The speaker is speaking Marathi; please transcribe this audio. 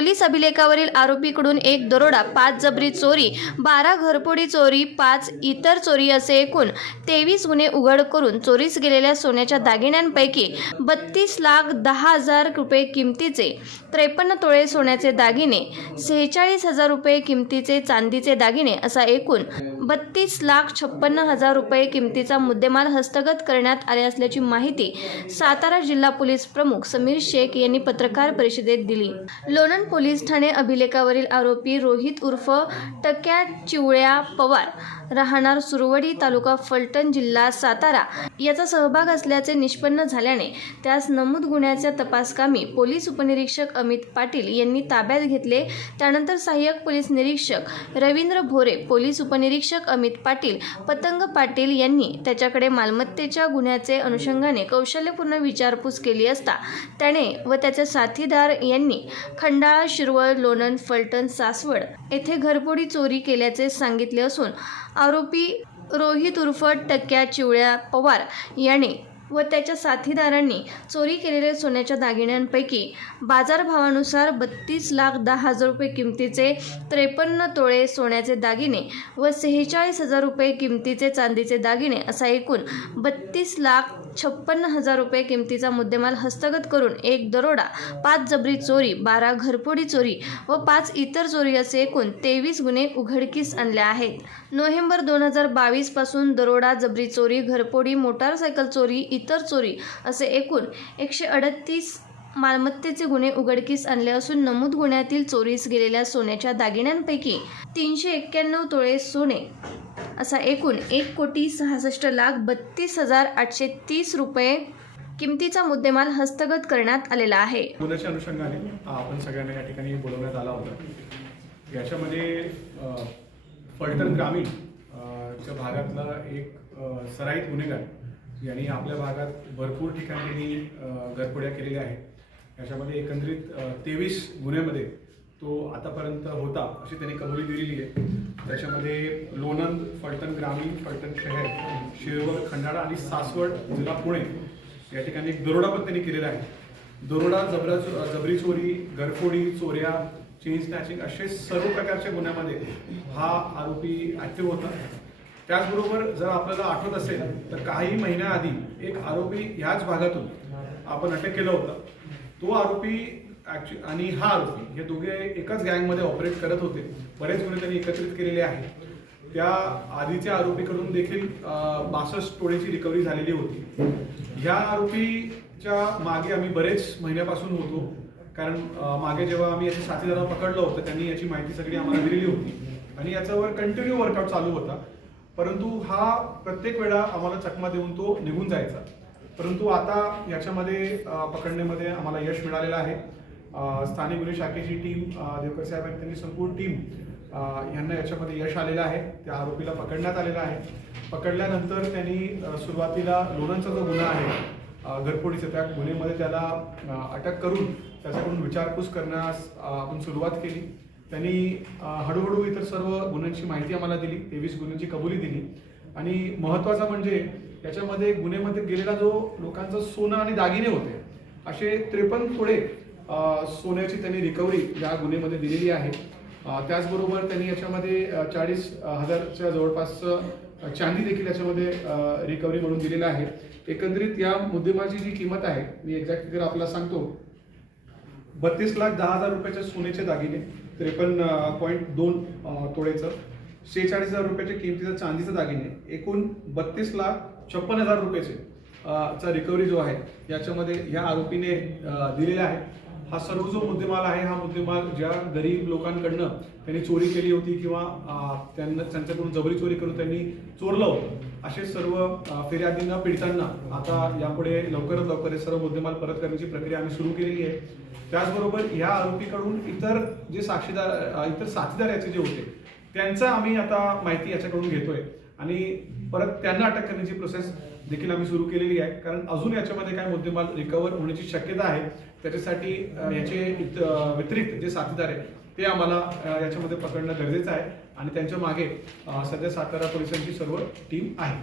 पोलीस अभिलेखावरील आरोपीकडून एक दरोडा पाच जबरी चोरी बारा घरफोडी चोरी पाच इतर चोरी असे एकूण तेवीस गुन्हे उघड करून चोरीस गेलेल्या सोन्याच्या दागिन्यांपैकी बत्तीस लाख दहा हजार रुपये किमतीचे त्रेपन्न तोळे सोन्याचे दागिने सेहेचाळीस हजार रुपये किमतीचे चांदीचे दागिने असा एकूण बत्तीस लाख छप्पन्न हजार रुपये किमतीचा मुद्देमाल हस्तगत करण्यात आले असल्याची माहिती सातारा जिल्हा पोलीस प्रमुख समीर शेख यांनी पत्रकार परिषदेत दिली. लोणंद पोलीस ठाणे अभिलेखावरील आरोपी रोहित उर्फ टक्या चिवळ्या पवार राहणार सुरवडी तालुका फलटण जिल्हा सातारा याचा सहभाग असल्याचे निष्पन्न झाल्याने त्यास नमूद गुन्ह्याच्या तपासकामी पोलीस उपनिरीक्षक अमित पाटील यांनी ताब्यात घेतले. त्यानंतर सहाय्यक पोलीस निरीक्षक रवींद्र भोरे पोलीस उपनिरीक्षक अमित पाटील पतंग पाटील यांनी त्याच्याकडे मालमत्तेच्या गुन्ह्याचे अनुषंगाने कौशल्यपूर्ण विचारपूस केली असता त्याने व त्याचे साथीदार यांनी खंडाळा शिरवळ लोणंद फलटण सासवड येथे घरपोडी चोरी केल्याचे सांगितले असून आरोपी रोहित उर्फ टक्क्या चिवळ्या पवार याने व त्याच्या साथीदारांनी चोरी केलेल्या सोन्याच्या दागिन्यांपैकी बाजारभावानुसार बत्तीस लाख दहा हजार रुपये किमतीचे त्रेपन्न तोळे सोन्याचे दागिने व सेहेचाळीस हजार रुपये किमतीचे चांदीचे दागिने असा एकूण बत्तीस लाख छप्पन्न हजार रुपये किमतीचा मुद्देमाल हस्तगत करून एक दरोडा पाच जबरी चोरी बारा घरपोडी चोरी व पाच इतर चोरी असे एकूण तेवीस गुन्हे उघडकीस आणले आहेत. नोव्हेंबर दोन हजार बावीसपासून दरोडा जबरी चोरी घरपोडी मोटारसायकल चोरी इतर चोरी असे एकूण एकशे अडतीस मालमत्तेचे गुन्हे उघडकीस आणले असून नमूद गुन्ह्यातील चोरीस गेलेल्या सोन्याच्या दागिन्यांपैकी तीनशे एक्क्याण्णव तोळे सोने असा एकूण एक कोटी सहासष्ट लाख बत्तीस हजार आठशे तीस रुपये किमतीचा मुद्देमाल हस्तगत करण्यात आलेला आहे. गुन्ह्याच्या अनुषंगाने आपण सगळ्यांना या ठिकाणी बोलवण्यात आला होता. याच्यामध्ये फलटण ग्रामीण च्या भागातला एक सराईत गुन्हेगार यांनी आपल्या भागात भरपूर ठिकाणी त्यांनी घरफोड्या केलेल्या आहेत. याच्यामध्ये एकंदरीत तेवीस गुन्ह्यामध्ये तो आतापर्यंत होता अशी त्यांनी कबुली दिलेली आहे. त्याच्यामध्ये लोणंद फलटण ग्रामीण फलटण शहर शिरवळ खंडाळा आणि सासवड जिल्हा पुणे या ठिकाणी एक दरोडा पण त्यांनी केलेला आहे. दरोडा जबरा जबरी चोरी घरफोडी चोऱ्या चेन स्नॅचिंग असे सर्व प्रकारच्या गुन्ह्यामध्ये हा आरोपी ॲक्टिव्ह होता. त्याचबरोबर जर आपल्याला आठवत असेल तर काही महिन्याआधी एक आरोपी ह्याच भागातून आपण अटक केलं होतं. तो आरोपी ऍक्च्यु- आणि हा आरोपी हे दोघे एकाच गँगमध्ये ऑपरेट करत होते. बरेच गुन्हे त्यांनी एकत्रित केलेले आहेत. त्या आधीच्या आरोपीकडून देखील बासष्ट तोळेची रिकव्हरी झालेली होती. ह्या आरोपीच्या मागे आम्ही बरेच महिन्यापासून होतो. कारण मागे जेव्हा आम्ही याच्या साथीदाराला पकडलं होतं त्यांनी याची माहिती सगळी आम्हाला दिलेली होती. आणि याच्यावर कंटिन्यू वर्कआउट चालू होता. परंतु हा प्रत्येक वेळा आम्हाला चकमा देऊन तो निघून जायचा. परंतु आता याच्यामध्ये पकडण्यामध्ये आम्हाला यश मिळालेलं आहे. स्थानिक गुन्हे शाखेची टीम देवकर साहेब आणि त्यांनी संपूर्ण टीम यांना याच्यामध्ये यश आलेलं आहे. त्या आरोपीला पकडण्यात आलेला आहे. पकडल्यानंतर त्यांनी सुरुवातीला लोणांचा जो गुन्हा आहे घरफोडीचा त्या गुन्हेमध्ये त्याला अटक करून त्याच्याकडून विचारपूस करण्यास आपण सुरुवात केली. त्यांनी हळूहळू इतर सर्व गुन्ह्यांची माहिती आम्हाला दिली तेवीस गुन्ह्यांची कबुली दिली. आणि महत्त्वाचं म्हणजे याच्यामध्ये गुन्हेमध्ये गेलेला जो लोकांचं सोनं आणि दागिने होते असे त्रेपन्न थोडे सोन्याची त्यांनी रिकव्हरी या गुन्हेमध्ये दिलेली आहे. त्याचबरोबर त्यांनी याच्यामध्ये चाळीस हजारच्या जवळपासचं चांदी देखील याच्यामध्ये रिकव्हरी म्हणून दिलेलं आहे. एकंदरीत या मुद्देमाची जी किंमत आहे मी एक्झॅक्ट फिगर आपल्याला सांगतो. बत्तीस लाख दहा हजार रुपयाचे सोन्याचे दागिने त्रेपन्न पॉईंट दोन तोळेचं. शेहेचाळीस हजार रुपयाच्या किमतीचं चांदीचं दागिने एकूण बत्तीस लाख छप्पन हजार रुपयाचे चा रिकव्हरी जो आहे याच्यामध्ये ह्या आरोपीने दिलेला आहे. हा सर्व जो मुद्देमाल आहे हा मुद्देमाल ज्या गरीब लोकांकडनं त्यांनी चोरी केली होती किंवा त्यांना त्यांच्याकडून जबरी चोरी करून त्यांनी चोरलं होतं असे सर्व फिर्यादींना पीडितांना आता यापुढे लवकरात लवकर हे सर्व मुद्देमाल परत करण्याची प्रक्रिया आम्ही सुरू केलेली आहे. त्याचबरोबर या आरोपीकडून इतर जे साक्षीदार इतर साथीदार याचे जे होते त्यांचा आम्ही आता माहिती याच्याकडून घेतोय. आणि परत त्यांना अटक करण्याची प्रोसेस देखील आम्ही सुरू केलेली आहे. कारण अजून याच्यामध्ये काय मुद्देमाल रिकवर होण्याची शक्यता आहे त्याच्यासाठी याचे व्यतिरिक्त जे साथीदार आहे ते आम्हाला याच्यामध्ये पकडणं गरजेचं आहे. आणि त्यांच्या मागे सध्या सातारा पोलिसांची सर्व टीम आहे.